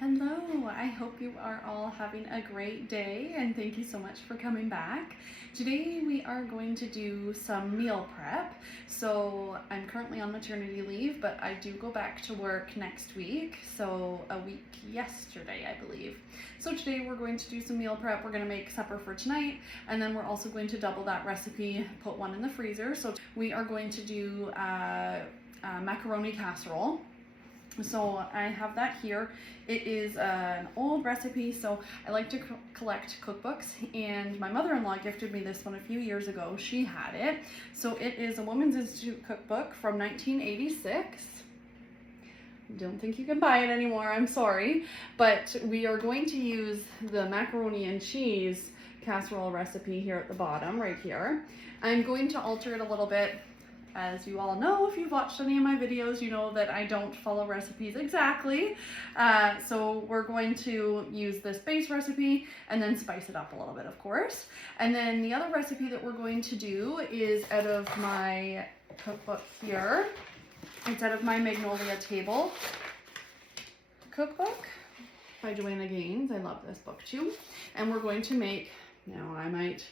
Hello, I hope you are all having a great day and thank you so much for coming back. Today we are going to do some meal prep. So I'm currently on maternity leave, but I do go back to work next week. So a week yesterday, I believe. So today we're going to do some meal prep. We're going to make supper for tonight, and then we're also going to double that recipe, put one in the freezer. So we are going to do macaroni casserole. So I have that here. It is an old recipe, so I like to collect cookbooks, and my mother-in-law gifted me this one a few years ago. She had it. So it is a Women's Institute cookbook from 1986. Don't think you can buy it anymore, I'm sorry. But we are going to use the macaroni and cheese casserole recipe here at the bottom, right here. I'm going to alter it a little bit. As you all know, if you've watched any of my videos, you know that I don't follow recipes exactly. So we're going to use this base recipe and then spice it up a little bit, of course. And then the other recipe that we're going to do is out of my cookbook here. It's out of my Magnolia Table cookbook by Joanna Gaines. I love this book too. And we're going to make, now I might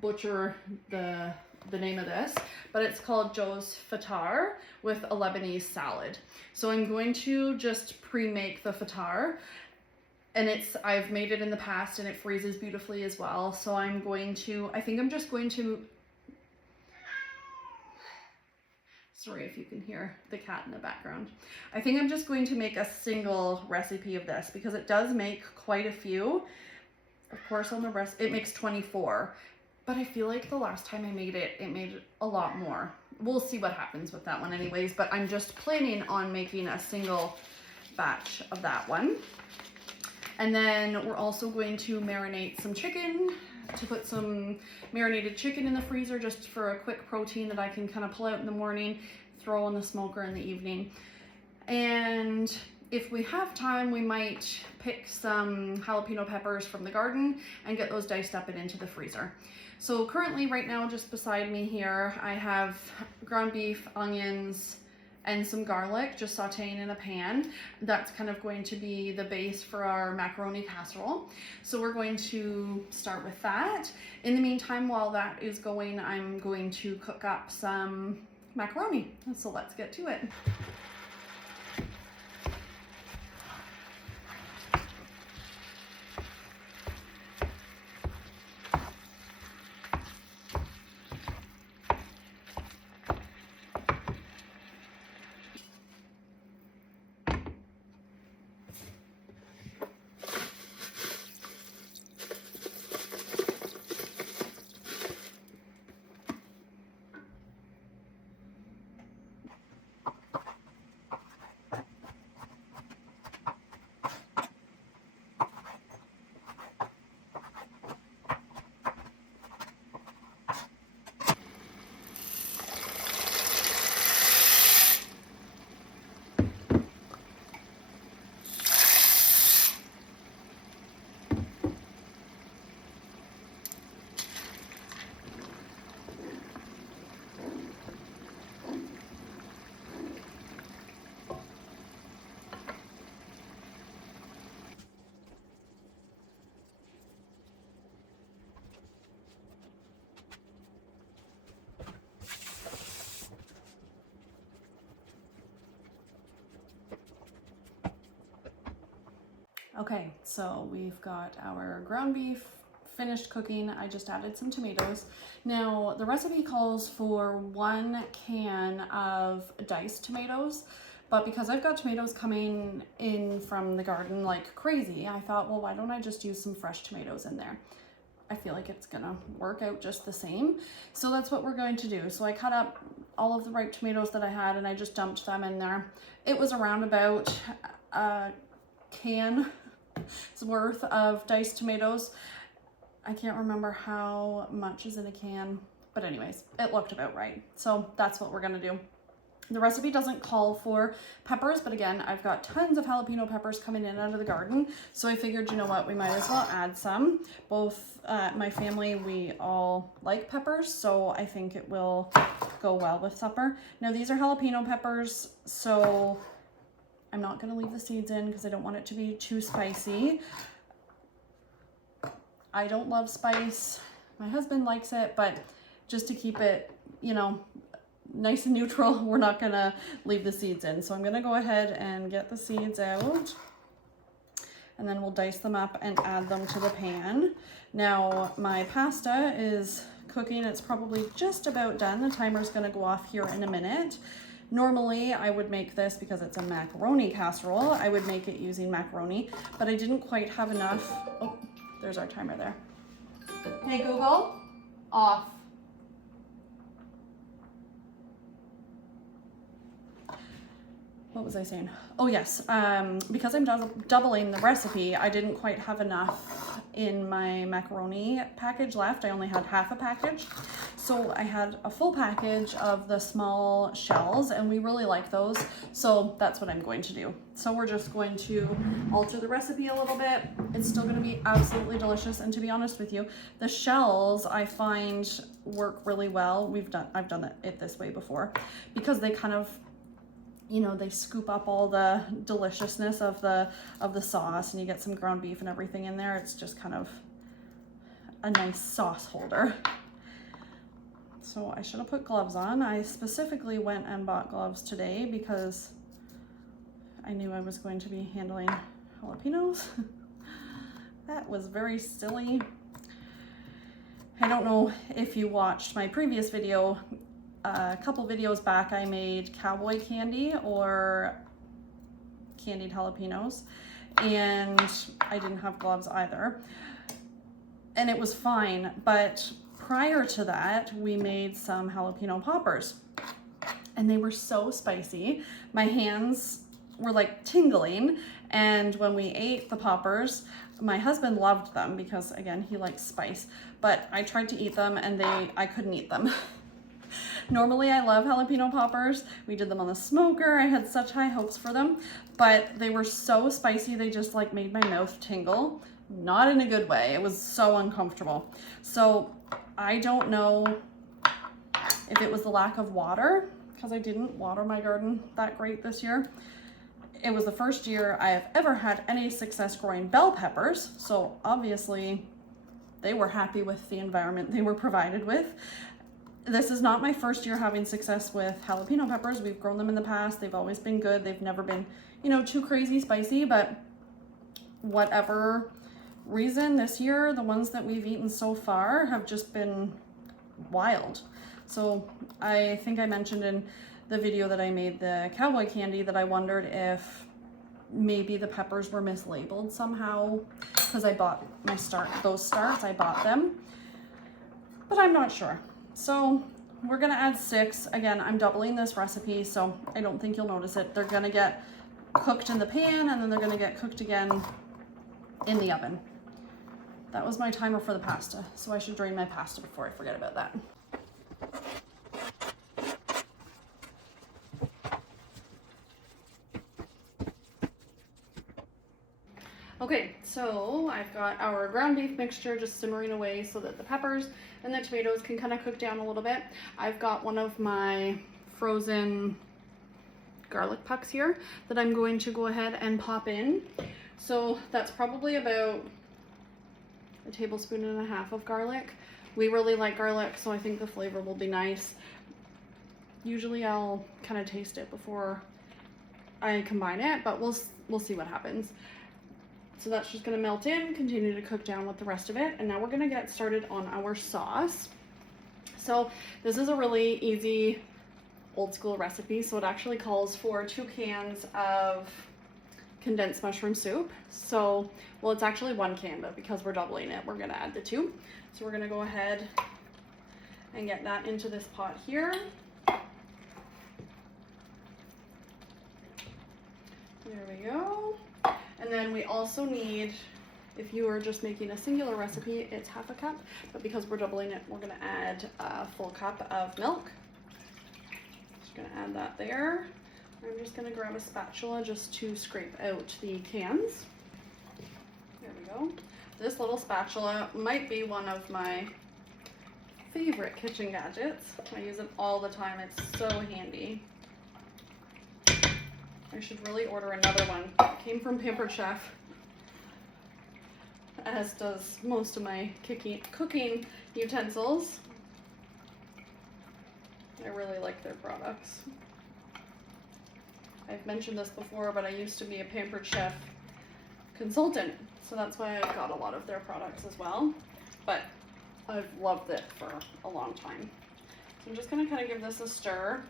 butcher the name of this, but it's called Joe's Fatar with a Lebanese salad. So I'm going to just pre-make the fatar, and I've made it in the past and it freezes beautifully as well. So I think I'm just going to, sorry if you can hear the cat in the background. I think I'm just going to make a single recipe of this because it does make quite a few. Of course on the rest, it makes 24. But I feel like the last time I made it, it made a lot more. We'll see what happens with that one anyways, but I'm just planning on making a single batch of that one. And then we're also going to marinate some chicken, to put some marinated chicken in the freezer just for a quick protein that I can kind of pull out in the morning, throw in the smoker in the evening. And if we have time, we might pick some jalapeno peppers from the garden and get those diced up and into the freezer. So currently right now, just beside me here, I have ground beef, onions, and some garlic just sauteing in a pan. That's kind of going to be the base for our macaroni casserole. So we're going to start with that. In the meantime, while that is going, I'm going to cook up some macaroni. So let's get to it. Okay, so we've got our ground beef finished cooking. I just added some tomatoes. Now, the recipe calls for 1 can of diced tomatoes, but because I've got tomatoes coming in from the garden like crazy, I thought, well, why don't I just use some fresh tomatoes in there? I feel like it's gonna work out just the same. So that's what we're going to do. So I cut up all of the ripe tomatoes that I had and I just dumped them in there. It was around about a can's worth of diced tomatoes. I can't remember how much is in a can, but anyways, it looked about right. So that's what we're gonna do. The recipe doesn't call for peppers, but again, I've got tons of jalapeno peppers coming in out of the garden. So I figured, you know what, we might as well add some. Both my family, we all like peppers, so I think it will go well with supper. Now these are jalapeno peppers, so I'm not going to leave the seeds in because I don't want it to be too spicy. I don't love spice. My husband likes it, but just to keep it, you know, nice and neutral, we're not going to leave the seeds in. So I'm going to go ahead and get the seeds out, and then we'll dice them up and add them to the pan. Now my pasta is cooking. It's probably just about done. The timer's going to go off here in a minute. Normally I would make this, because it's a macaroni casserole, I would make it using macaroni, but I didn't quite have enough. Oh, there's our timer there. Hey Google, off. What was I saying? Oh yes, because I'm doubling the recipe, I didn't quite have enough in my macaroni package left. I only had half a package. So I had a full package of the small shells, and we really like those. So that's what I'm going to do. So we're just going to alter the recipe a little bit. It's still going to be absolutely delicious. And to be honest with you, the shells I find work really well. I've done it this way before, because they kind of, you know, they scoop up all the deliciousness of the sauce, and you get some ground beef and everything in there. It's just kind of a nice sauce holder. So I should have put gloves on. I specifically went and bought gloves today because I knew I was going to be handling jalapenos. That was very silly. I don't know if you watched my previous video. A couple videos back, I made cowboy candy or candied jalapenos, and I didn't have gloves either, and it was fine. But prior to that, we made some jalapeno poppers, and they were so spicy. My hands were like tingling, and when we ate the poppers, my husband loved them because, again, he likes spice, but I tried to eat them and I couldn't eat them. Normally I love jalapeno poppers. We did them on the smoker. I had such high hopes for them, but they were so spicy, they just like made my mouth tingle. Not in a good way. It was so uncomfortable. So I don't know if it was the lack of water, because I didn't water my garden that great this year. It was the first year I have ever had any success growing bell peppers, so obviously they were happy with the environment they were provided with. This is not my first year having success with jalapeno peppers. We've grown them in the past. They've always been good. They've never been, you know, too crazy spicy, but whatever reason, this year, the ones that we've eaten so far have just been wild. So I think I mentioned in the video that I made the cowboy candy that I wondered if maybe the peppers were mislabeled somehow, because I bought those starts, I bought them, but I'm not sure. So we're gonna add 6. Again, I'm doubling this recipe, so I don't think you'll notice it. They're gonna get cooked in the pan, and then they're gonna get cooked again in the oven. That was my timer for the pasta, so I should drain my pasta before I forget about that. Okay, so I've got our ground beef mixture just simmering away so that the peppers and the tomatoes can kind of cook down a little bit. I've got one of my frozen garlic pucks here that I'm going to go ahead and pop in. So that's probably about a tablespoon and a half of garlic. We really like garlic, so I think the flavor will be nice. Usually I'll kind of taste it before I combine it, but we'll see what happens. So that's just going to melt in, continue to cook down with the rest of it. And now we're going to get started on our sauce. So this is a really easy old school recipe. So it actually calls for 2 cans of condensed mushroom soup. So, well, it's actually 1 can, but because we're doubling it, we're going to add the 2. So we're going to go ahead and get that into this pot here. There we go. And then we also need, if you are just making a singular recipe, it's half a cup, but because we're doubling it, we're gonna add a full cup of milk. Just gonna add that there. I'm just gonna grab a spatula just to scrape out the cans. There we go. This little spatula might be one of my favorite kitchen gadgets. I use it all the time, it's so handy. I should really order another one. It came from Pampered Chef, as does most of my cooking utensils. I really like their products. I've mentioned this before, but I used to be a Pampered Chef consultant, so that's why I've got a lot of their products as well. But I've loved it for a long time. So I'm just going to kind of give this a stir.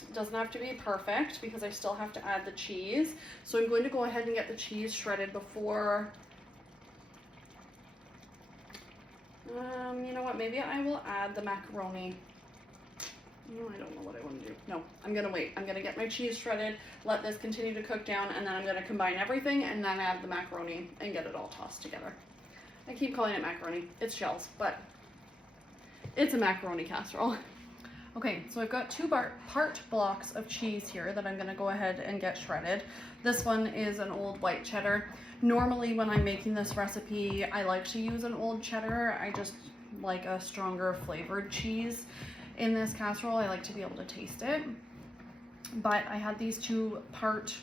It doesn't have to be perfect because I still have to add the cheese. So I'm going to go ahead and get the cheese shredded before. You know what? Maybe I will add the macaroni. No, I don't know what I want to do. No, I'm going to wait. I'm going to get my cheese shredded, let this continue to cook down, and then I'm going to combine everything and then add the macaroni and get it all tossed together. I keep calling it macaroni. It's shells, but it's a macaroni casserole. Okay, so I've got two part blocks of cheese here that I'm going to go ahead and get shredded. This one is an old white cheddar. Normally when I'm making this recipe, I like to use an old cheddar. I just like a stronger flavored cheese. In this casserole, I like to be able to taste it. But I had these two part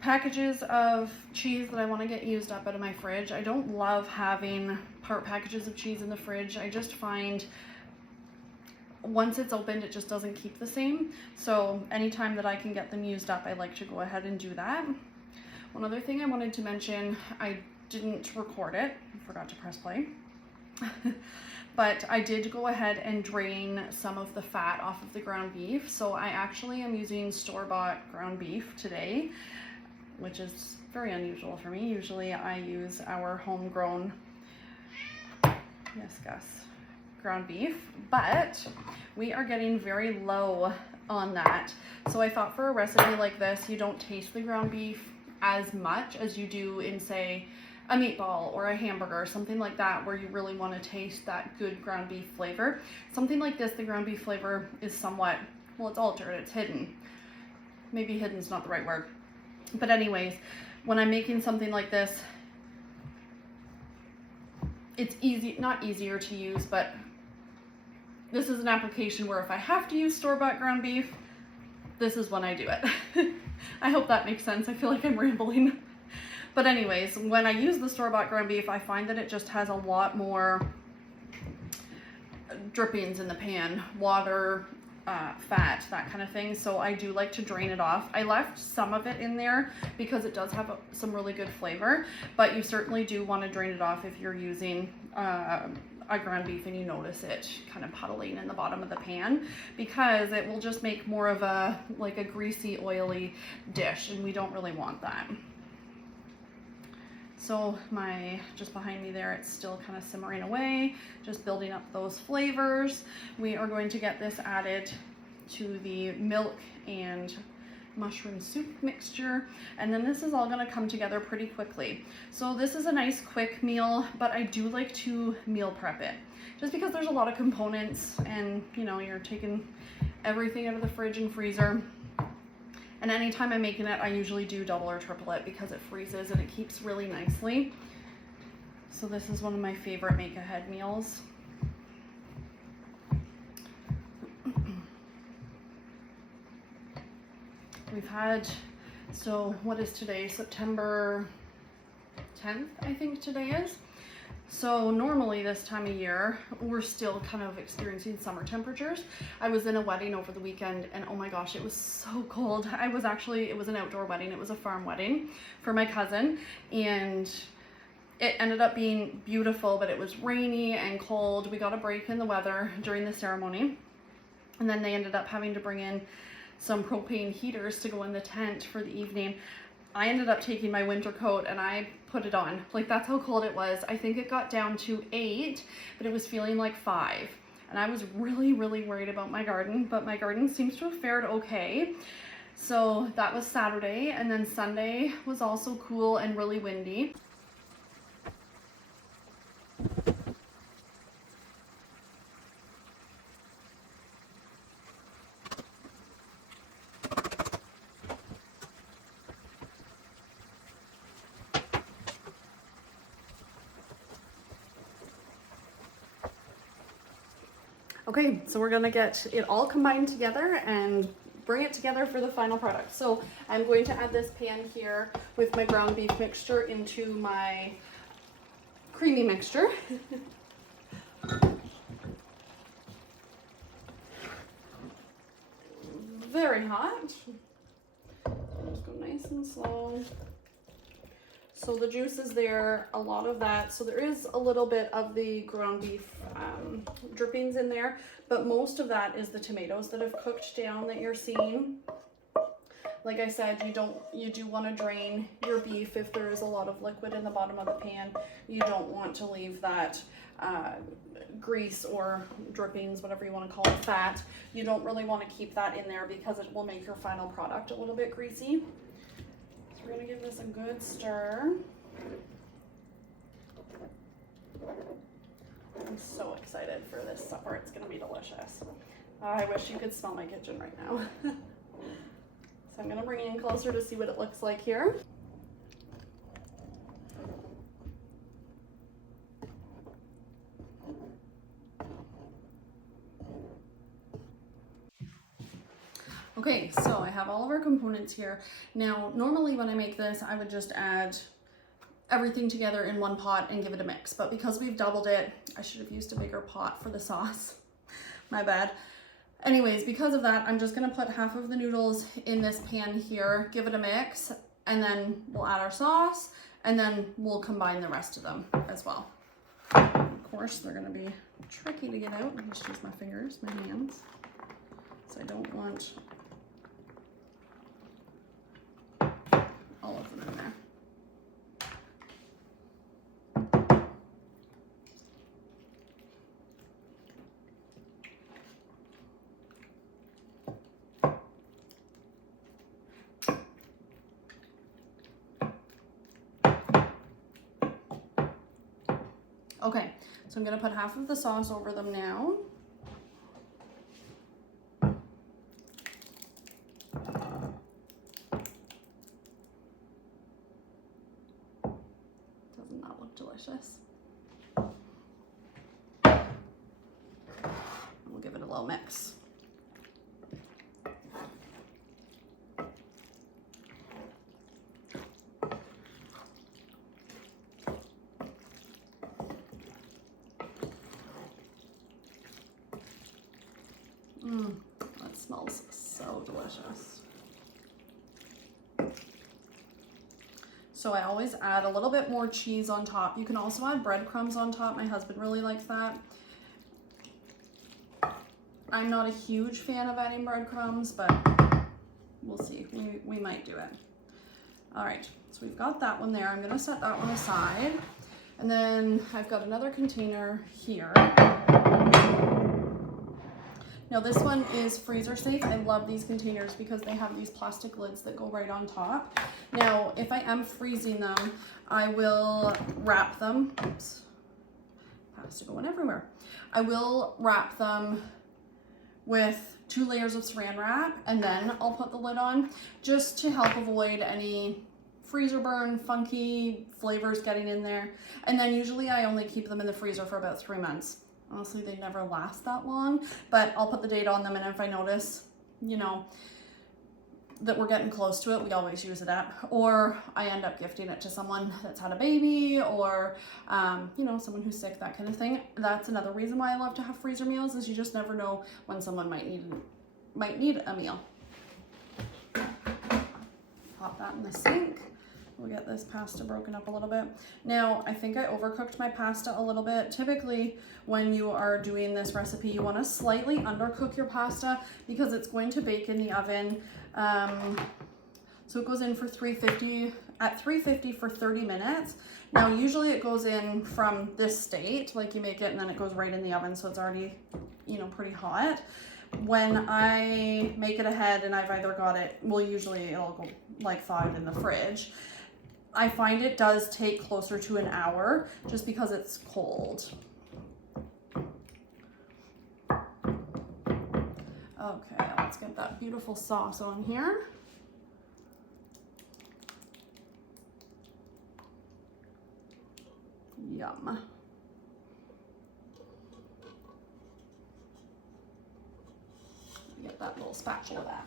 packages of cheese that I want to get used up out of my fridge. I don't love having part packages of cheese in the fridge. I just find once it's opened, it just doesn't keep the same. So anytime that I can get them used up, I like to go ahead and do that. One other thing I wanted to mention, I didn't record it. I forgot to press play. But I did go ahead and drain some of the fat off of the ground beef. So I actually am using store-bought ground beef today, which is very unusual for me. Usually I use our homegrown, yes, Gus, ground beef, but we are getting very low on that. So I thought for a recipe like this, you don't taste the ground beef as much as you do in, say, a meatball or a hamburger or something like that, where you really want to taste that good ground beef flavor. Something like this, the ground beef flavor is somewhat, well, it's altered, it's hidden. Maybe hidden's not the right word. But anyways, when I'm making something like this, it's easy, not easier to use, but this is an application where if I have to use store-bought ground beef, this is when I do it. I hope that makes sense. I feel like I'm rambling. But anyways, when I use the store-bought ground beef, I find that it just has a lot more drippings in the pan, water, fat, that kind of thing. So I do like to drain it off. I left some of it in there because it does have some really good flavor, but you certainly do want to drain it off if you're using a ground beef and you notice it kind of puddling in the bottom of the pan, because it will just make more of a, like a greasy, oily dish, and we don't really want that. So just behind me there, it's still kind of simmering away, just building up those flavors. We are going to get this added to the milk and mushroom soup mixture, and then this is all going to come together pretty quickly. So this is a nice quick meal, but I do like to meal prep it, just because there's a lot of components, and you know, you're taking everything out of the fridge and freezer. And anytime I'm making it, I usually do double or triple it because it freezes and it keeps really nicely. So this is one of my favorite make-ahead meals. We've had, so what is today? September 10th, I think today is. So normally this time of year, we're still kind of experiencing summer temperatures. I was in a wedding over the weekend, and oh my gosh, it was so cold. It was an outdoor wedding. It was a farm wedding for my cousin, and it ended up being beautiful, but it was rainy and cold. We got a break in the weather during the ceremony, and then they ended up having to bring in some propane heaters to go in the tent for the evening. I ended up taking my winter coat and I put it on. Like, that's how cold it was. I think it got down to 8, but it was feeling like 5. And I was really, really worried about my garden, but my garden seems to have fared okay. So that was Saturday, and then Sunday was also cool and really windy. Okay, so we're gonna get it all combined together and bring it together for the final product. So I'm going to add this pan here with my ground beef mixture into my creamy mixture. Very hot. Just go nice and slow. So the juice is there, a lot of that. So there is a little bit of the ground beef drippings in there, but most of that is the tomatoes that have cooked down that you're seeing. Like I said, you do want to drain your beef if there is a lot of liquid in the bottom of the pan. You don't want to leave that grease or drippings, whatever you want to call it, fat. You don't really want to keep that in there because it will make your final product a little bit greasy. So we're going to give this a good stir. I'm so excited for this supper. It's going to be delicious. I wish you could smell my kitchen right now. So I'm going to bring it in closer to see what it looks like here. Okay, so I have all of our components here. Now, normally when I make this, I would just add everything together in one pot and give it a mix. But because we've doubled it, I should have used a bigger pot for the sauce. My bad. Anyways, because of that, I'm just gonna put half of the noodles in this pan here, give it a mix, and then we'll add our sauce, and then we'll combine the rest of them as well. Of course, they're gonna be tricky to get out. I just use my fingers, my hands. So I don't want all of them in there. Okay, so I'm gonna put half of the sauce over them now. Doesn't that look delicious? We'll give it a little mix. That smells so delicious. So I always add a little bit more cheese on top. You can also add breadcrumbs on top. My husband really likes that. I'm not a huge fan of adding breadcrumbs, but we'll see. We might do it. All right, so we've got that one there. I'm gonna set that one aside. And then I've got another container here. Now this one is freezer safe. I love these containers because they have these plastic lids that go right on top. Now, if I am freezing them, I will wrap them. Oops, pasta going everywhere. I will wrap them with 2 layers of saran wrap, and then I'll put the lid on just to help avoid any freezer burn, funky flavors getting in there. And then usually I only keep them in the freezer for about 3 months. Honestly, they never last that long, but I'll put the date on them, and if I notice, you know, that we're getting close to it, we always use it up. Or I end up gifting it to someone that's had a baby, or, you know, someone who's sick, that kind of thing. That's another reason why I love to have freezer meals, is you just never know when someone might need a meal. Pop that in the sink. We'll get this pasta broken up a little bit. Now, I think I overcooked my pasta a little bit. Typically, when you are doing this recipe, you want to slightly undercook your pasta because it's going to bake in the oven. So it goes in for 350, at 350 for 30 minutes. Now, usually it goes in from this state, like you make it, and then it goes right in the oven, so it's already, you know, pretty hot. When I make it ahead and I've either got it, well, usually it'll go like thawed in the fridge. I find it does take closer to an hour just because it's cold. Okay, let's get that beautiful sauce on here. Yum. little spatula back.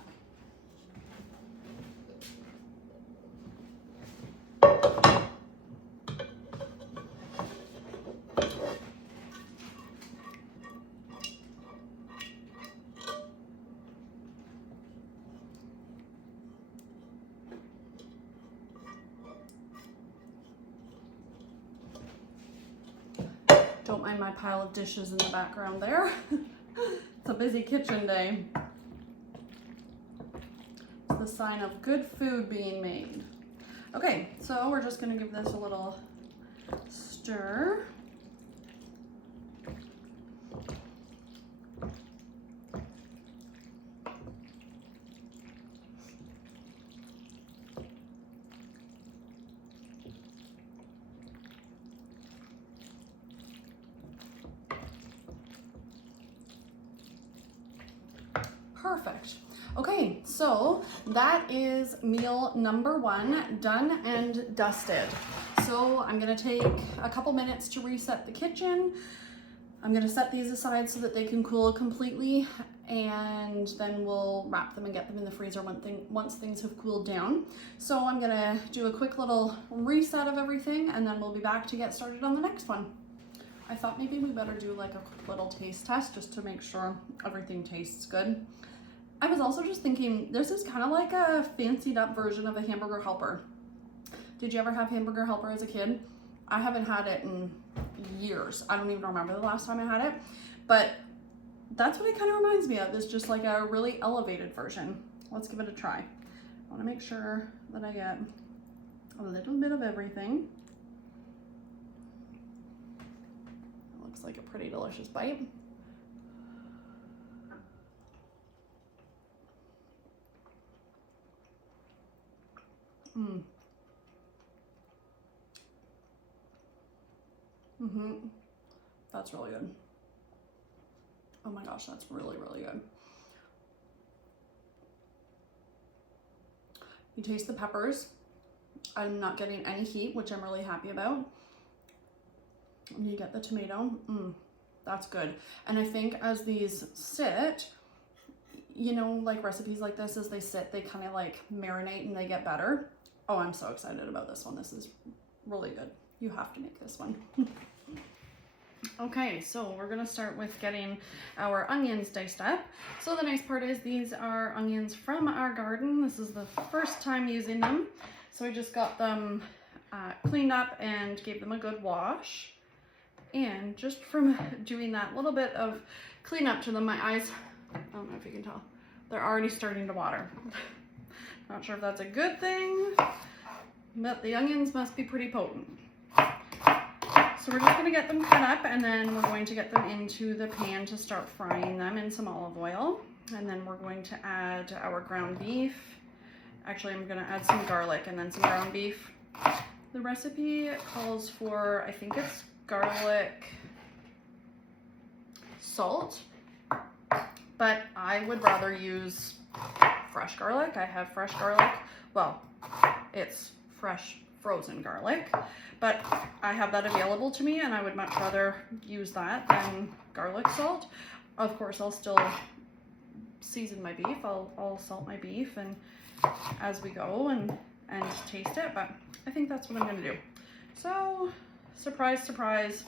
Don't mind my pile of dishes in the background there. It's a busy kitchen day. It's the sign of good food being made. Okay, so we're just gonna give this a little stir. Perfect. Okay, so that is meal number 1 done and dusted. So I'm gonna take a couple minutes to reset the kitchen. I'm gonna set these aside so that they can cool completely, and then we'll wrap them and get them in the freezer once things have cooled down. So I'm gonna do a quick little reset of everything, and then we'll be back to get started on the next one. I thought maybe we better do like a quick little taste test just to make sure everything tastes good. I was also just thinking, this is kind of like a fancied up version of a Hamburger Helper. Did you ever have Hamburger Helper as a kid? I haven't had it in years. I don't even remember the last time I had it, but that's what it kind of reminds me of. It's just like a really elevated version. Let's give it a try. I want to make sure that I get a little bit of everything. It looks like a pretty delicious bite. That's really good. Oh my gosh, that's really, really good. You taste the peppers. I'm not getting any heat, which I'm really happy about. And you get the tomato. That's good. And I think as these sit, you know, like recipes like this, as they sit, they kind of like marinate and they get better. Oh, I'm so excited about this one. This is really good. You have to make this one. Okay, so we're gonna start with getting our onions diced up. So the nice part is these are onions from our garden. This is the first time using them. So I just got them cleaned up and gave them a good wash. And just from doing that little bit of cleanup to them, my eyes, I don't know if you can tell, they're already starting to water. Not sure if that's a good thing, but the onions must be pretty potent. So we're just gonna get them cut up, and then we're going to get them into the pan to start frying them in some olive oil. And then we're going to add our ground beef. Actually, I'm gonna add some garlic and then some ground beef. The recipe calls for, I think it's garlic salt, but I would rather use fresh garlic. I have fresh garlic. Well, it's fresh frozen garlic, but I have that available to me, and I would much rather use that than garlic salt. Of course, I'll still season my beef. I'll salt my beef and as we go and taste it, but I think that's what I'm gonna do. So, surprise, surprise,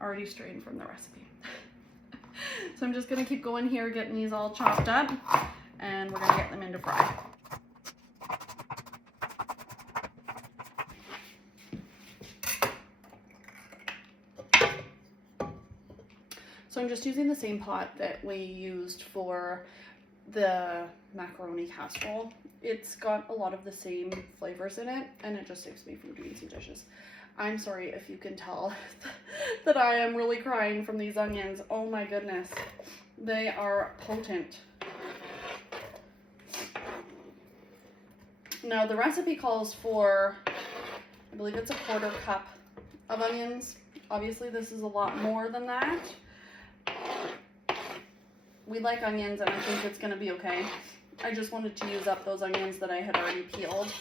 already strayed from the recipe. So I'm just gonna keep going here, getting these all chopped up, and we're gonna get them into fry. So I'm just using the same pot that we used for the macaroni casserole. It's got a lot of the same flavors in it, and it just saves me from doing some dishes. I'm sorry if you can tell that I am really crying from these onions. Oh my goodness. They are potent. Now the recipe calls for, I believe it's a 1/4 cup of onions. Obviously this is a lot more than that. We like onions, and I think it's gonna be okay. I just wanted to use up those onions that I had already peeled.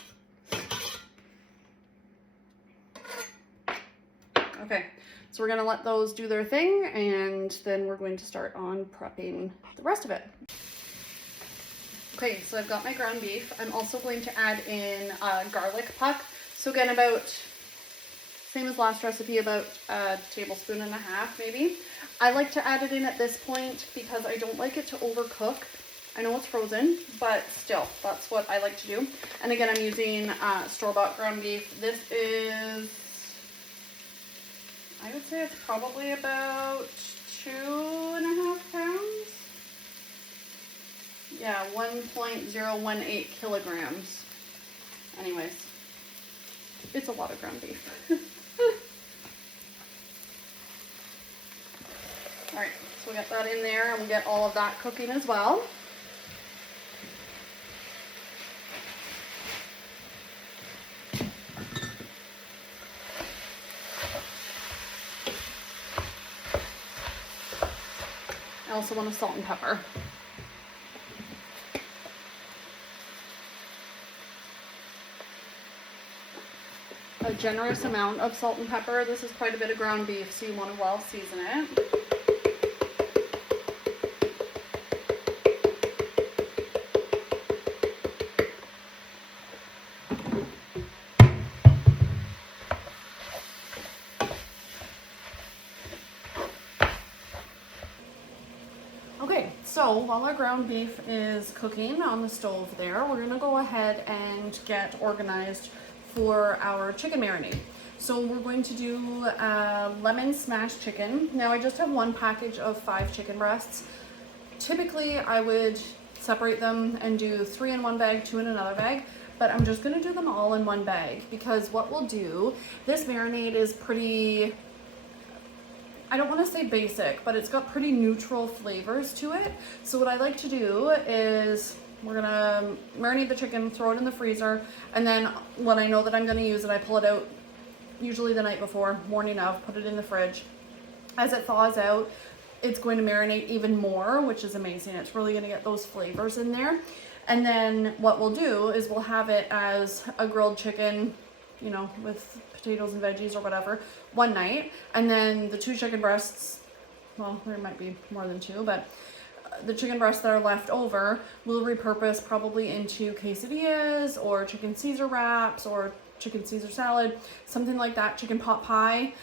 Okay, so we're gonna let those do their thing, and then we're going to start on prepping the rest of it. Okay, so I've got my ground beef. I'm also going to add in garlic puck. So again, about, same as last recipe, about a tablespoon and a half maybe. I like to add it in at this point because I don't like it to overcook. I know it's frozen, but still, that's what I like to do. And again, I'm using store-bought ground beef. This is, I would say it's probably about 2.5 pounds. Yeah, 1.018 kilograms. Anyways, it's a lot of ground beef. All right, so we got that in there, and we'll get all of that cooking as well. I also want to salt and pepper. A generous amount of salt and pepper. This is quite a bit of ground beef, so you want to well season it. Okay, so while our ground beef is cooking on the stove there, we're gonna go ahead and get organized for our chicken marinade. So we're going to do lemon smashed chicken. Now I just have one package of 5 chicken breasts. Typically I would separate them and do 3 in one bag, 2 in another bag, but I'm just gonna do them all in one bag because what we'll do, this marinade is pretty, I don't want to say basic, but it's got pretty neutral flavors to it. So what I like to do is we're gonna marinate the chicken, throw it in the freezer, and then when I know that I'm gonna use it, I pull it out usually the night before, morning of, put it in the fridge. As it thaws out, it's going to marinate even more, which is amazing. It's really gonna get those flavors in there. And then what we'll do is we'll have it as a grilled chicken, you know, with potatoes and veggies or whatever, one night. And then the 2 chicken breasts, well, there might be more than 2, but the chicken breasts that are left over, we'll repurpose probably into quesadillas or chicken Caesar wraps or chicken Caesar salad, something like that, chicken pot pie.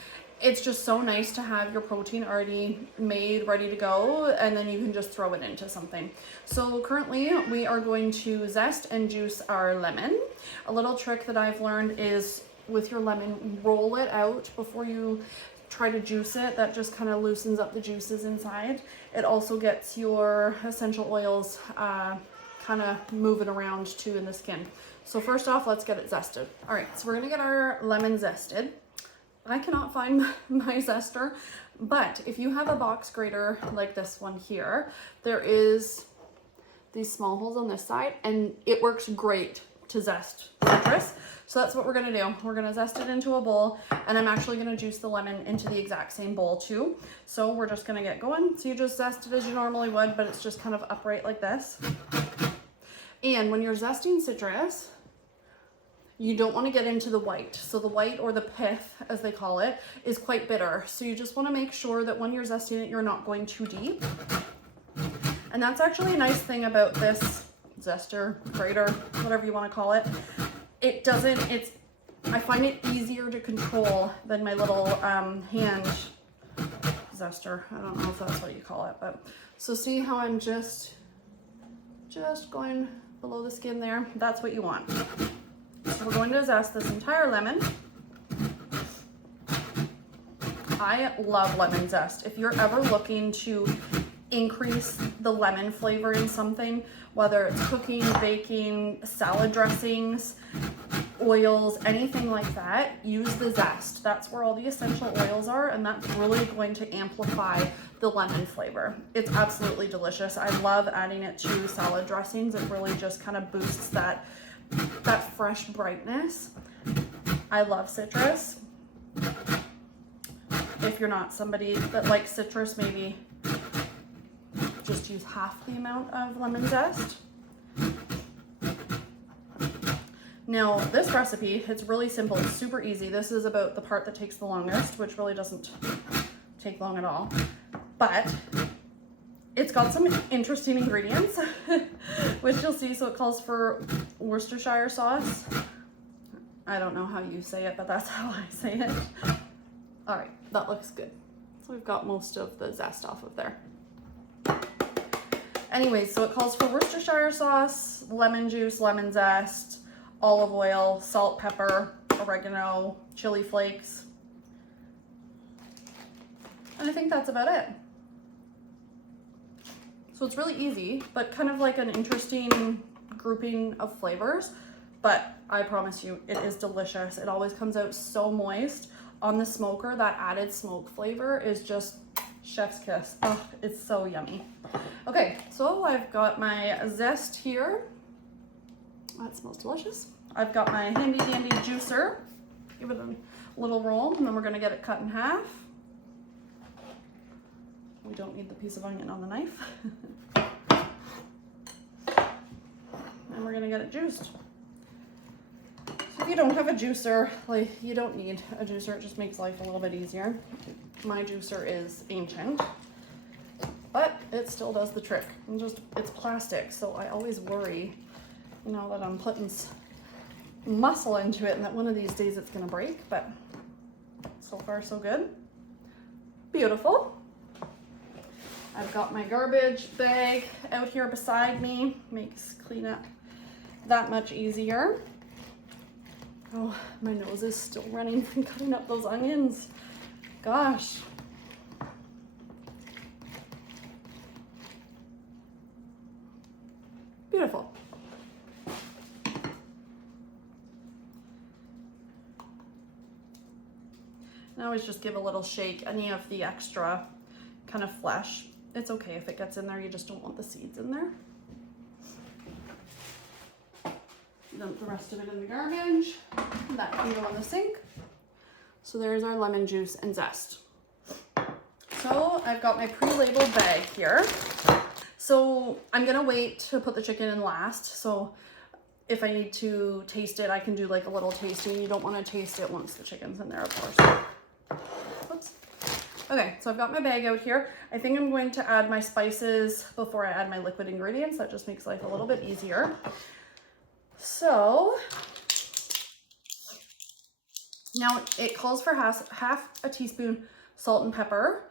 It's just so nice to have your protein already made, ready to go, and then you can just throw it into something. So currently we are going to zest and juice our lemon. A little trick that I've learned is with your lemon, roll it out before you try to juice it. That just kind of loosens up the juices inside. It also gets your essential oils kind of moving around too in the skin. So first off, let's get it zested. All right, so we're gonna get our lemon zested. I cannot find my zester, but if you have a box grater like this one here, there is these small holes on this side and it works great to zest citrus. So that's what we're gonna do. We're gonna zest it into a bowl, and I'm actually gonna juice the lemon into the exact same bowl too. So we're just gonna get going. So you just zest it as you normally would, but it's just kind of upright like this. And when you're zesting citrus, you don't want to get into the white. So the white, or the pith as they call it, is quite bitter. So you just want to make sure that when you're zesting it, you're not going too deep. And that's actually a nice thing about this zester, grater, whatever you want to call it. It doesn't, I find it easier to control than my little hand zester. I don't know if that's what you call it, but so see how I'm just going below the skin there? That's what you want. So we're going to zest this entire lemon. I love lemon zest. If you're ever looking to increase the lemon flavor in something, whether it's cooking, baking, salad dressings, oils, anything like that, use the zest. That's where all the essential oils are, and that's really going to amplify the lemon flavor. It's absolutely delicious. I love adding it to salad dressings. It really just kind of boosts that fresh brightness. I love citrus. If you're not somebody that likes citrus, maybe just use half the amount of lemon zest. Now this recipe, it's really simple, it's super easy. This is about the part that takes the longest, which really doesn't take long at all, but it's got some interesting ingredients. which you'll see. So it calls for Worcestershire sauce. I don't know how you say it, but that's how I say it. All right, that looks good. So we've got most of the zest off of there. Anyway, so it calls for Worcestershire sauce, lemon juice, lemon zest, olive oil, salt, pepper, oregano, chili flakes. And I think that's about it. So it's really easy, but kind of like an interesting grouping of flavors. But I promise you, it is delicious. It always comes out so moist on the smoker. That added smoke flavor is just chef's kiss. Oh, it's so yummy. Okay, so I've got my zest here. That smells delicious. I've got my handy dandy juicer. Give it a little roll, and then we're gonna get it cut in half. We don't need the piece of onion on the knife. And we're gonna get it juiced. So if you don't have a juicer, like, you don't need a juicer, it just makes life a little bit easier. My juicer is ancient, but it still does the trick. It's plastic, so I always worry, you know, that I'm putting muscle into it and that one of these days it's gonna break, but so far so good. Beautiful. I've got my garbage bag out here beside me. Makes cleanup that much easier. Oh, my nose is still running from cutting up those onions. Gosh. Beautiful. And I always just give a little shake. Any of the extra kind of flesh, it's okay if it gets in there. You just don't want the seeds in there. Dump the rest of it in the garbage. That can go in the sink. So there's our lemon juice and zest. So I've got my pre-labeled bag here. So I'm gonna wait to put the chicken in last. So if I need to taste it, I can do like a little tasting. You don't want to taste it once the chicken's in there, of course. Oops. Okay, so I've got my bag out here. I think I'm going to add my spices before I add my liquid ingredients. That just makes life a little bit easier. So now it calls for half a teaspoon salt and pepper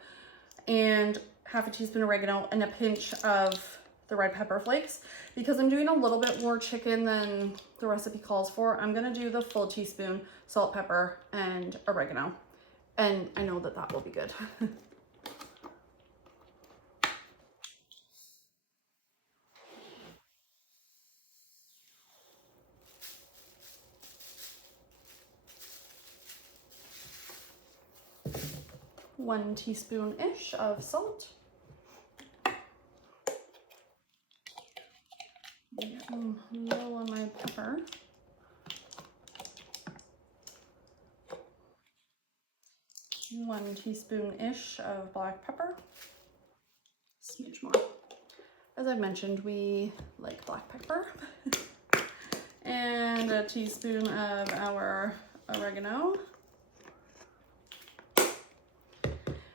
and half a teaspoon oregano and a pinch of the red pepper flakes. Because I'm doing a little bit more chicken than the recipe calls for, I'm gonna do the full teaspoon salt, pepper, and oregano. And I know that that will be good. 1 teaspoon-ish of salt. Low on my pepper. 1 teaspoon-ish of black pepper. Smidge more. As I mentioned, we like black pepper. And a teaspoon of our oregano.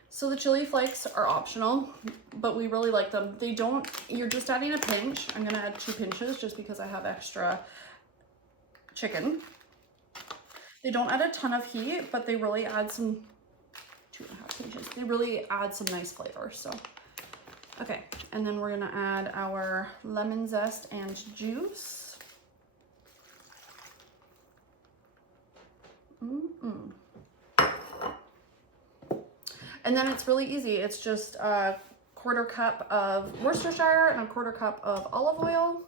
So the chili flakes are optional, but we really like them. They don't, you're just adding a pinch. I'm gonna add 2 pinches just because I have extra chicken. They don't add a ton of heat, but they really add some, 2.5 pinches. They really add some nice flavor, so. Okay, and then we're gonna add our lemon zest and juice. And then it's really easy. It's just a 1/4 cup of Worcestershire and a 1/4 cup of olive oil.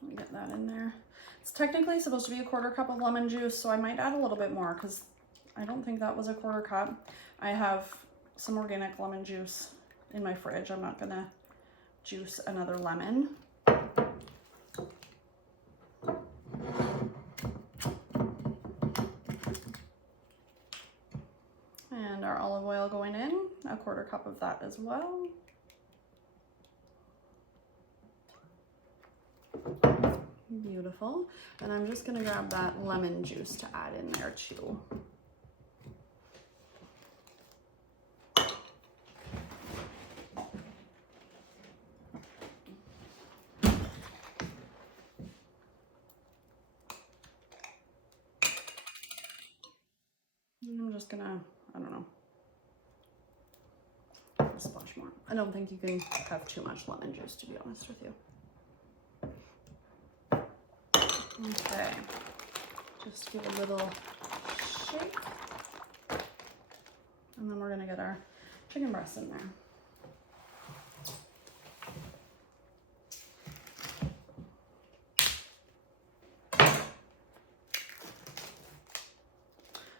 Let me get that in there. It's technically supposed to be a 1/4 cup of lemon juice, so I might add a little bit more because I don't think that was a 1/4 cup. I have some organic lemon juice in my fridge. I'm not gonna juice another lemon. And our olive oil going in, a 1/4 cup of that as well. Beautiful. And I'm just gonna grab that lemon juice to add in there too. I'm just gonna, I don't know, a splash more. I don't think you can have too much lemon juice, to be honest with you. Okay, just give a little shake. And then we're gonna get our chicken breast in there.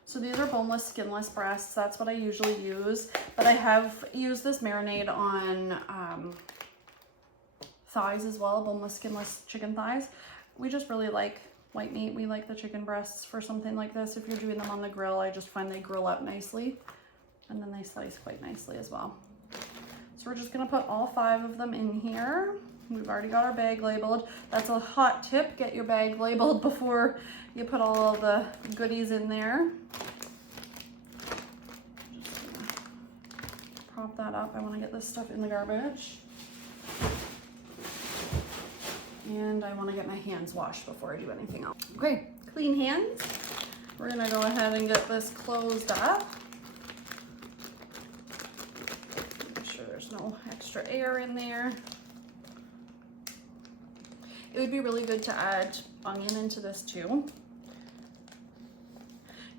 So these are boneless, skinless breasts. That's what I usually use. But I have used this marinade on thighs as well, boneless, skinless chicken thighs. We just really like white meat. We like the chicken breasts for something like this. If you're doing them on the grill, I just find they grill up nicely. And then they slice quite nicely as well. So we're just gonna put all 5 of them in here. We've already got our bag labeled. That's a hot tip. Get your bag labeled before you put all the goodies in there. Just gonna prop that up. I want to get this stuff in the garbage. And I want to get my hands washed before I do anything else. Okay, clean hands. We're gonna go ahead and get this closed up. Make sure there's no extra air in there. It would be really good to add onion into this too.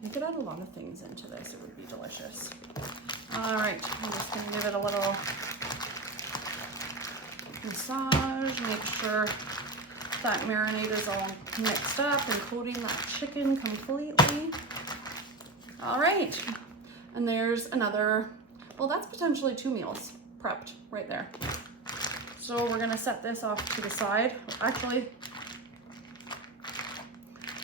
You could add a lot of things into this. It would be delicious. All right, I'm just gonna give it a little massage. Make sure that marinade is all mixed up and coating that chicken completely. All right, and there's another, well, that's potentially 2 meals prepped right there. So we're gonna set this off to the side. Actually,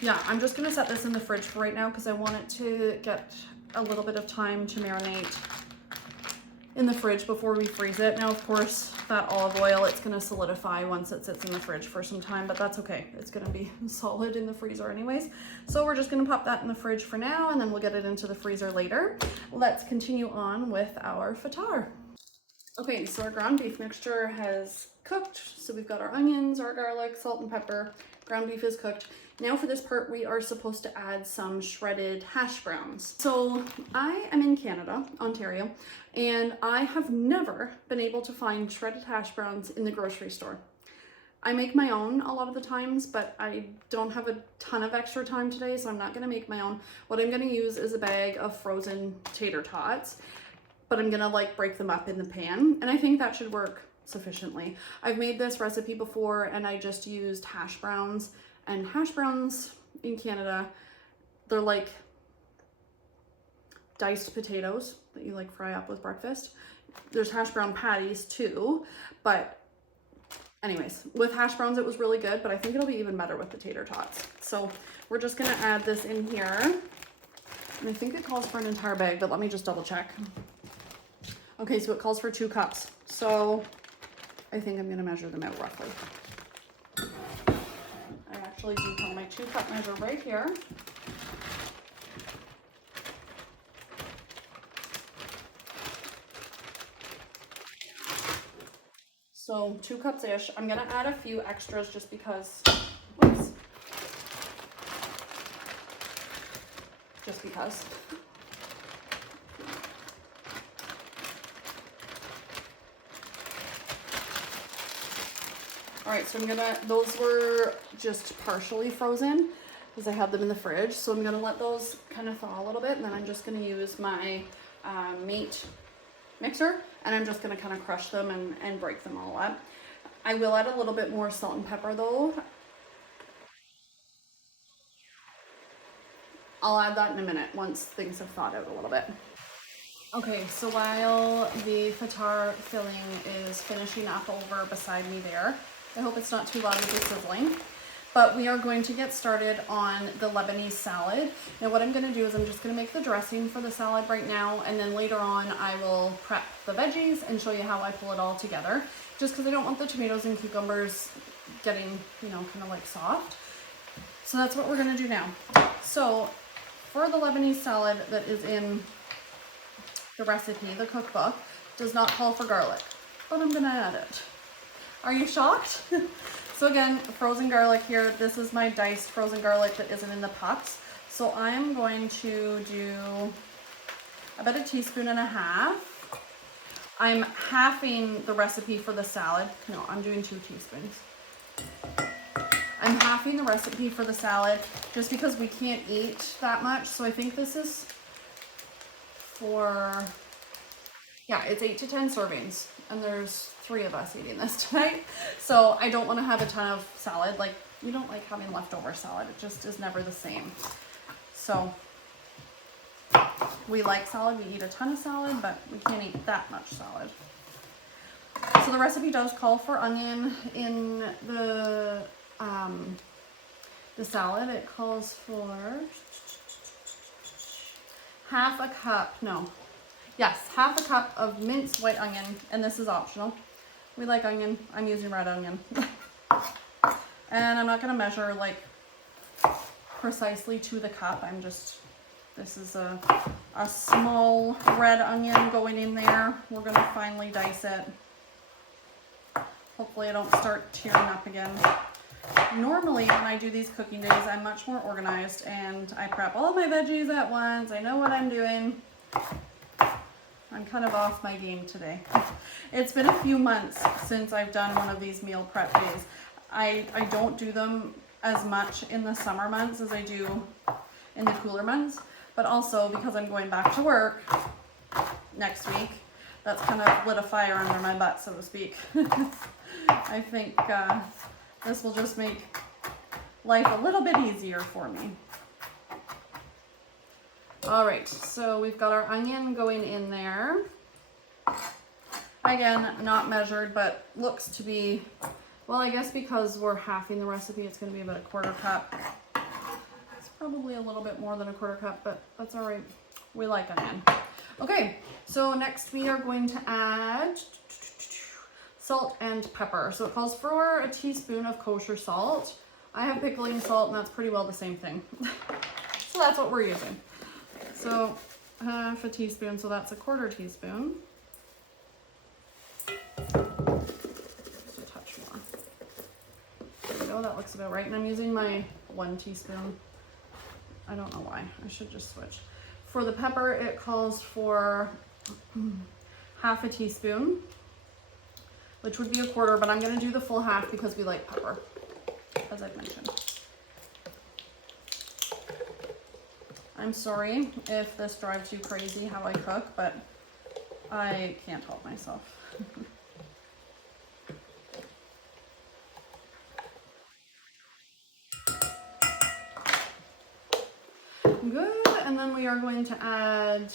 yeah, I'm just gonna set this in the fridge for right now because I want it to get a little bit of time to marinate in the fridge before we freeze it. Now, of course, that olive oil, it's gonna solidify once it sits in the fridge for some time, but that's okay. It's gonna be solid in the freezer anyways. So we're just gonna pop that in the fridge for now, and then we'll get it into the freezer later. Let's continue on with our fatar. Okay, so our ground beef mixture has cooked. So we've got our onions, our garlic, salt and pepper. Ground beef is cooked. Now for this part, we are supposed to add some shredded hash browns. So I am in Canada, Ontario, and I have never been able to find shredded hash browns in the grocery store. I make my own a lot of the times, but I don't have a ton of extra time today, so I'm not gonna make my own. What I'm gonna use is a bag of frozen tater tots, but I'm gonna like break them up in the pan, and I think that should work sufficiently. I've made this recipe before and I just used hash browns, and hash browns in Canada, they're like diced potatoes that you like fry up with breakfast. There's hash brown patties too, but anyways, with hash browns it was really good, but I think it'll be even better with the tater tots. So we're just gonna add this in here, and I think it calls for an entire bag, but let me just double check. Okay, so it calls for 2 cups. So I think I'm gonna measure them out roughly. I actually do have my 2 cup measure right here. So 2 cups-ish. I'm gonna add a few extras just because, whoops. Just because. All right, so those were just partially frozen because I had them in the fridge. So I'm gonna let those kind of thaw a little bit, and then I'm just gonna use my meat mixer, and I'm just gonna kind of crush them and break them all up. I will add a little bit more salt and pepper though. I'll add that in a minute once things have thawed out a little bit. Okay, so while the fatar filling is finishing up over beside me there, I hope it's not too loud with the sizzling, but we are going to get started on the Lebanese salad. Now what I'm gonna do is I'm just gonna make the dressing for the salad right now, and then later on I will prep the veggies and show you how I pull it all together, just because I don't want the tomatoes and cucumbers getting, you know, kind of like soft. So that's what we're gonna do now. So for the Lebanese salad that is in the recipe, the cookbook, does not call for garlic, but I'm gonna add it. Are you shocked? So again, frozen garlic here. This is my diced frozen garlic that isn't in the pucks. So I'm going to do about 1.5 teaspoons. I'm halving the recipe for the salad. No, I'm doing 2 teaspoons. I'm halving the recipe for the salad just because we can't eat that much. So I think this is for, yeah, it's 8 to 10 servings. And there's 3 of us eating this tonight. So I don't want to have a ton of salad. Like, we don't like having leftover salad. It just is never the same. So we like salad. We eat a ton of salad, but we can't eat that much salad. So the recipe does call for onion in the salad. It calls for half a cup of minced white onion, and this is optional. We like onion. I'm using red onion. And I'm not going to measure like precisely to the cup. This is a small red onion going in there. We're going to finely dice it. Hopefully I don't start tearing up again. Normally when I do these cooking days, I'm much more organized and I prep all of my veggies at once. I know what I'm doing. I'm kind of off my game today. It's been a few months since I've done one of these meal prep days. I don't do them as much in the summer months as I do in the cooler months, but also because I'm going back to work next week, that's kind of lit a fire under my butt, so to speak. I think this will just make life a little bit easier for me. All right, so we've got our onion going in there. Again, not measured, but looks to be, well, I guess because we're halving the recipe, it's going to be about 1/4 cup. It's probably a little bit more than 1/4 cup, but that's all right. We like onion. Okay, so next we are going to add salt and pepper. So it calls for 1 teaspoon of kosher salt. I have pickling salt, and that's pretty well the same thing. So that's what we're using. So 1/2 teaspoon, so that's 1/4 teaspoon. Just a touch more. There we go, that looks about right. And I'm using my 1 teaspoon. I don't know why, I should just switch. For the pepper, it calls for 1/2 teaspoon, which would be 1/4, but I'm gonna do the full half because we like pepper, as I've mentioned. I'm sorry if this drives you crazy how I cook, but I can't help myself. Good, and then we are going to add,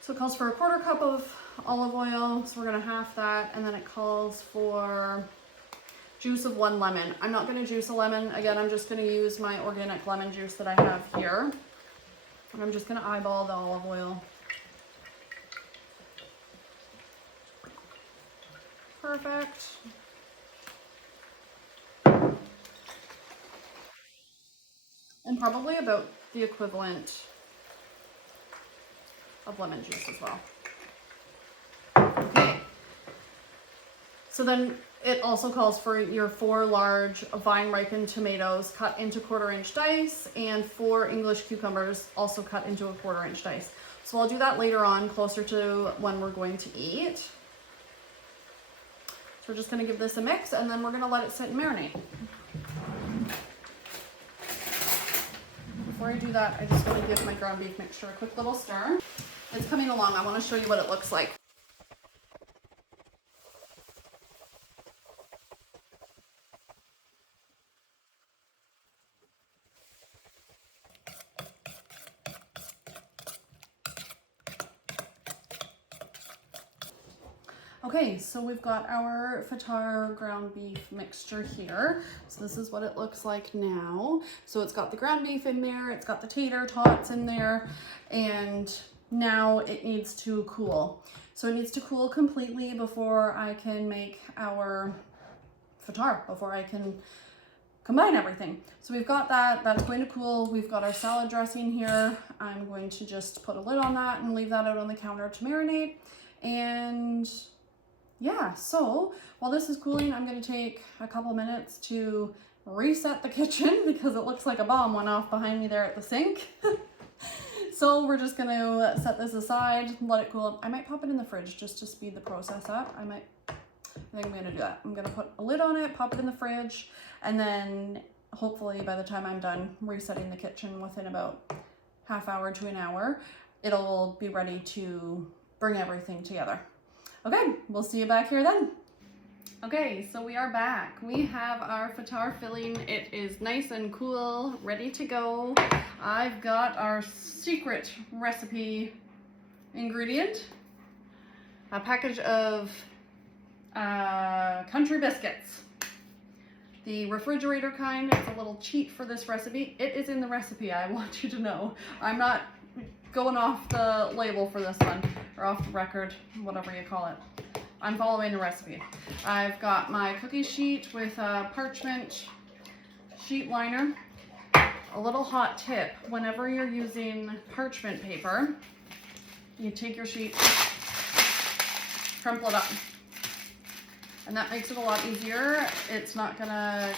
so it calls for 1/4 cup of olive oil, so we're gonna half that, and then it calls for juice of 1 lemon. I'm not going to juice a lemon. Again, I'm just going to use my organic lemon juice that I have here. And I'm just going to eyeball the olive oil. Perfect. And probably about the equivalent of lemon juice as well. Okay. So then it also calls for your 4 large vine ripened tomatoes cut into 1/4-inch dice and 4 English cucumbers also cut into 1/4-inch dice. So I'll do that later on, closer to when we're going to eat. So we're just going to give this a mix, and then we're going to let it sit and marinate. Before I do that, I just want to give my ground beef mixture a quick little stir. It's coming along. I want to show you what it looks like. Okay, so we've got our Fatar ground beef mixture here. So this is what it looks like now. So it's got the ground beef in there, it's got the tater tots in there, and now it needs to cool. So it needs to cool completely before I can make our Fatar, before I can combine everything. So we've got that, that's going to cool. We've got our salad dressing here. I'm going to just put a lid on that and leave that out on the counter to marinate. And yeah, so while this is cooling, I'm going to take a couple minutes to reset the kitchen because it looks like a bomb went off behind me there at the sink. So we're just gonna set this aside, let it cool. I might pop it in the fridge just to speed the process up. I think I'm gonna do that. I'm gonna put a lid on it, pop it in the fridge, and then hopefully by the time I'm done resetting the kitchen within about half hour to an hour, it'll be ready to bring everything together. Okay, we'll see you back here then. Okay, so we are back. We have our fatar filling. It is nice and cool, ready to go. I've got our secret recipe ingredient, a package of country biscuits. The refrigerator kind. It's a little cheat for this recipe. It is in the recipe, I want you to know. I'm not going off the label for this one, or off the record, whatever you call it. I'm following the recipe. I've got my cookie sheet with a parchment sheet liner. A little hot tip, whenever you're using parchment paper, you take your sheet, crumple it up. And that makes it a lot easier. It's not gonna,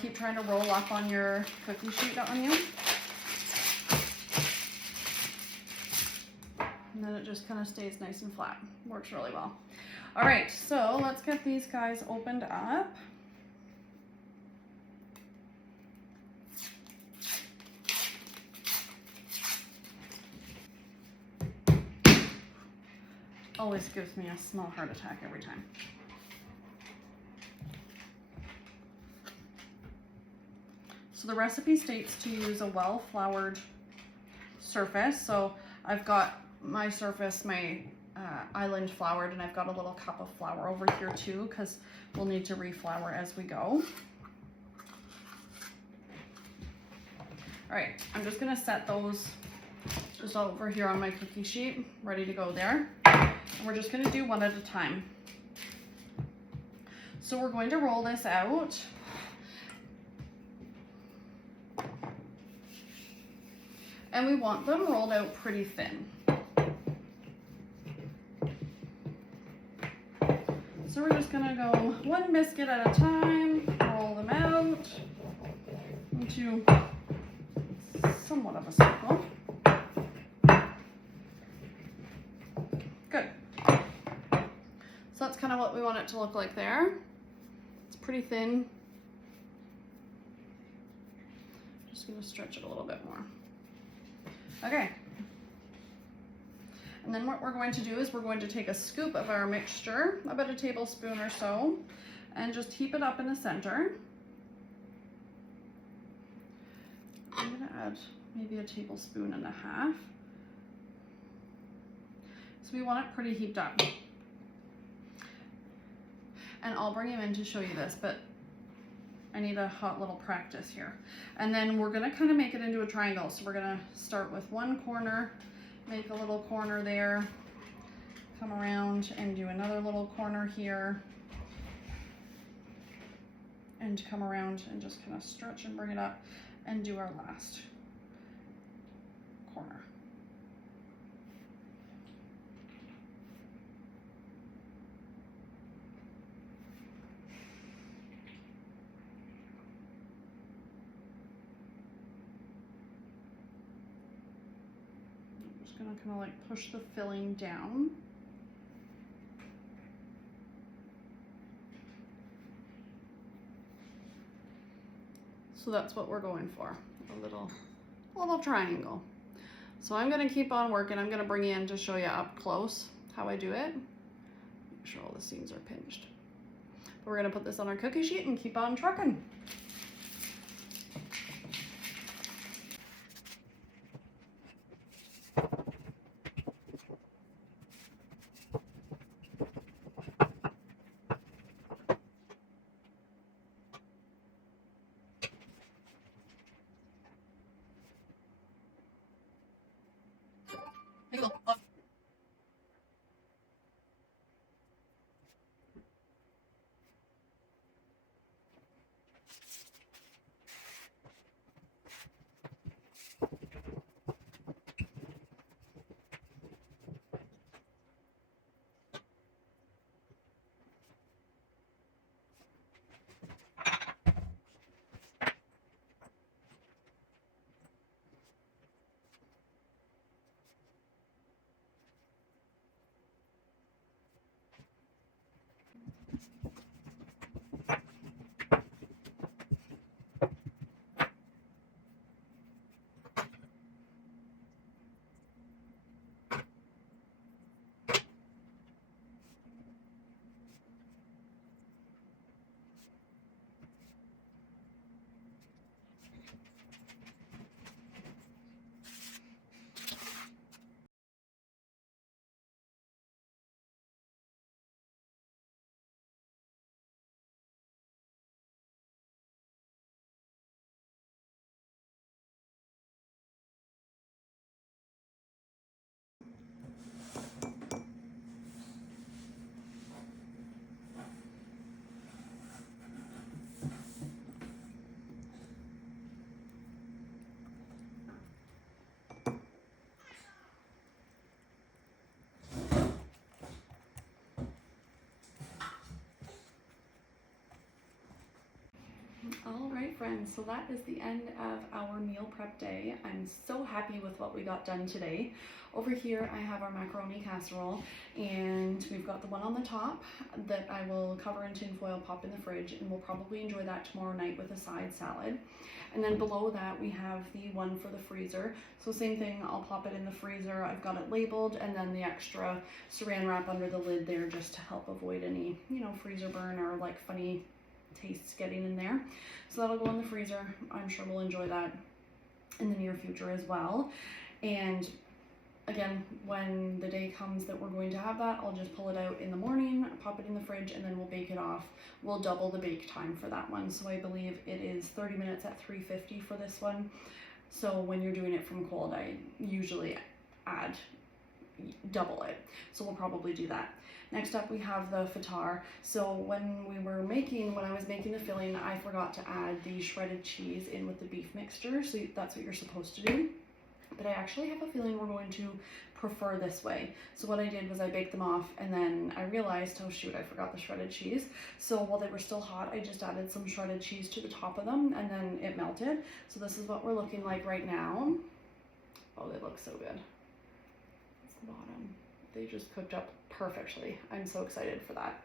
keep trying to roll up on your cookie sheet on you. And then it just kind of stays nice and flat. Works really well. All right, so let's get these guys opened up. Always gives me a small heart attack every time. So the recipe states to use a well-floured surface. So I've got my surface, my island floured, and I've got a little cup of flour over here too, because we'll need to reflour as we go. All right, I'm just gonna set those just over here on my cookie sheet, ready to go there. And we're just gonna do one at a time. So we're going to roll this out. And we want them rolled out pretty thin. So we're just gonna go one biscuit at a time, roll them out into somewhat of a circle. Good. So that's kind of what we want it to look like there. It's pretty thin. Just gonna stretch it a little bit more. Okay. And then what we're going to do is we're going to take a scoop of our mixture, about a tablespoon or so, and just heap it up in the center. I'm gonna add maybe a tablespoon and a half. So we want it pretty heaped up. And I'll bring him in to show you this, but I need a hot little practice here. And then we're gonna kind of make it into a triangle. So we're gonna start with one corner, make a little corner there, come around and do another little corner here, and come around and just kind of stretch and bring it up and do our last corner. Gonna kind of like push the filling down. So that's what we're going for, a little triangle. So I'm gonna keep on working. I'm gonna bring you in to show you up close how I do it. Make sure all the seams are pinched. But we're gonna put this on our cookie sheet and keep on trucking. All right, friends, so that is the end of our meal prep day. I'm so happy with what we got done today. Over here, I have our macaroni casserole, and we've got the one on the top that I will cover in tin foil, pop in the fridge, and we'll probably enjoy that tomorrow night with a side salad. And then below that, we have the one for the freezer. So same thing, I'll pop it in the freezer. I've got it labeled, and then the extra saran wrap under the lid there just to help avoid any, freezer burn or like funny tastes getting in there. So that'll go in the freezer. I'm sure we'll enjoy that in the near future as well. And again, when the day comes that we're going to have that, I'll just pull it out in the morning, pop it in the fridge, and then we'll bake it off. We'll double the bake time for that one. So I believe it is 30 minutes at 350 for this one. So when you're doing it from cold, I usually add double it. So we'll probably do that. Next up, we have the fatar. So when I was making the filling, I forgot to add the shredded cheese in with the beef mixture. So that's what you're supposed to do. But I actually have a feeling we're going to prefer this way. So what I did was I baked them off, and then I realized, oh shoot, I forgot the shredded cheese. So while they were still hot, I just added some shredded cheese to the top of them, and then it melted. So this is what we're looking like right now. Oh, they look so good. That's the bottom. They just cooked up perfectly. I'm so excited for that.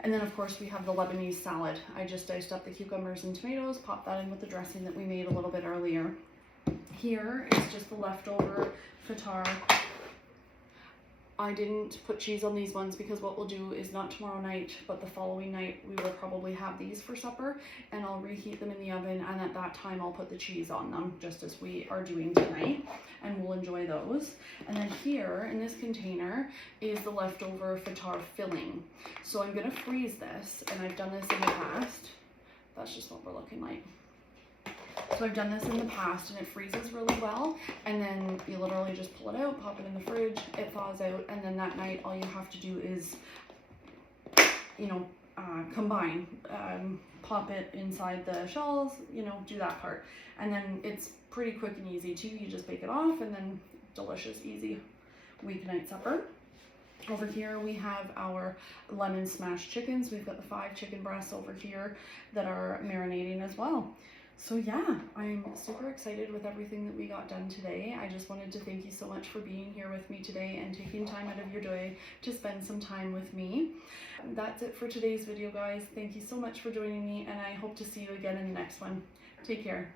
And then of course we have the Lebanese salad. I just diced up the cucumbers and tomatoes, popped that in with the dressing that we made a little bit earlier. Here is just the leftover fatar. I didn't put cheese on these ones because what we'll do is not tomorrow night, but the following night we will probably have these for supper, and I'll reheat them in the oven, and at that time I'll put the cheese on them just as we are doing tonight, and we'll enjoy those. And then here in this container is the leftover fatar filling. So I'm gonna freeze this, and I've done this in the past. That's just what we're looking like. So I've done this in the past, and it freezes really well, and then you literally just pull it out, pop it in the fridge, it thaws out, and then that night all you have to do is, combine, pop it inside the shells, do that part. And then it's pretty quick and easy too. You just bake it off, and then delicious, easy weeknight supper. Over here we have our lemon smashed chickens. We've got the 5 chicken breasts over here that are marinating as well. So yeah, I'm super excited with everything that we got done today. I just wanted to thank you so much for being here with me today and taking time out of your day to spend some time with me. That's it for today's video, guys. Thank you so much for joining me, and I hope to see you again in the next one. Take care.